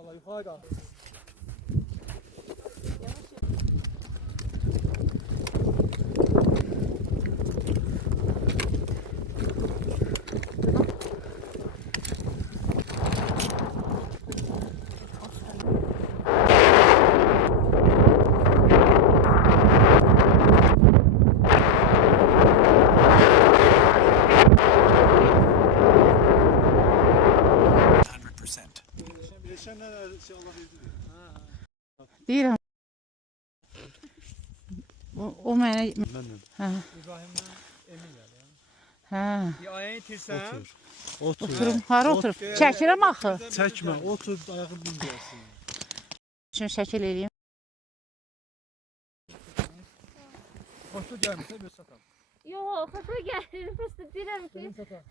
Valla yukarı kalk. Deyirəm. O mənə... Hə. İbrahim'den emin ya. Hə. Bir ayağını itirsem. Otur. Oturum, hara oturum? Çəkirəm axı. Çəkmə, otur, ayağın dincəlsin. Üçün şəkil eləyim. Hoşlu gelmişse bir satalım. Yox, xoşuma gəlir. Prosta deyirəm ki, Senin satalım.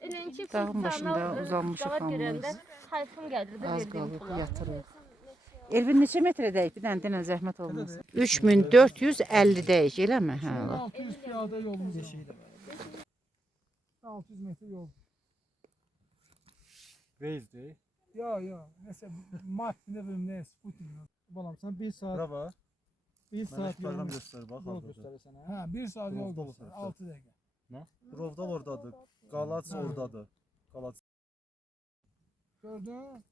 elənki Dağın başında uzanmışıq görəndə hamımız. hayfım gəlir də Az verdiyim qalıb pula. yatırıq. Elvin neçə metrədəyik? Bir dənə denən zəhmət olmasın. 3450-dəyik, eləmi? Hə. 600 piyade yolumuz var. 600 metre yol. Vezdir. Ya. Mesela Mart ne bileyim ne Sputnik. Balam sen 1 saat. Bravo. 1 Mən saat proqram yol göstərir, bax. yol orada. gösterir sana. Ha 1 saat yol Yolda gösterir. olur. 6 dakika. Nə? Rovdal oradadır. Qalaç Ha. oradadır. Qalaç. Gördün?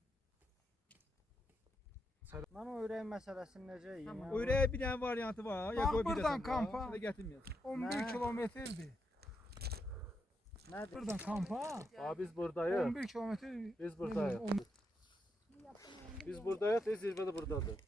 Mən o ürək məsələsini necə yiyeyim? Öyle bir tane varyantı var. Ya Bak koy bir de buradan sen kampa. Şöyle getirmiyor. 11 Ne? kilometredir. Nədir? Buradan kampa Abi biz buradayıq. 11 kilometre. Biz buradayıq. On- Biz buradayıq, zirvə də buradadır.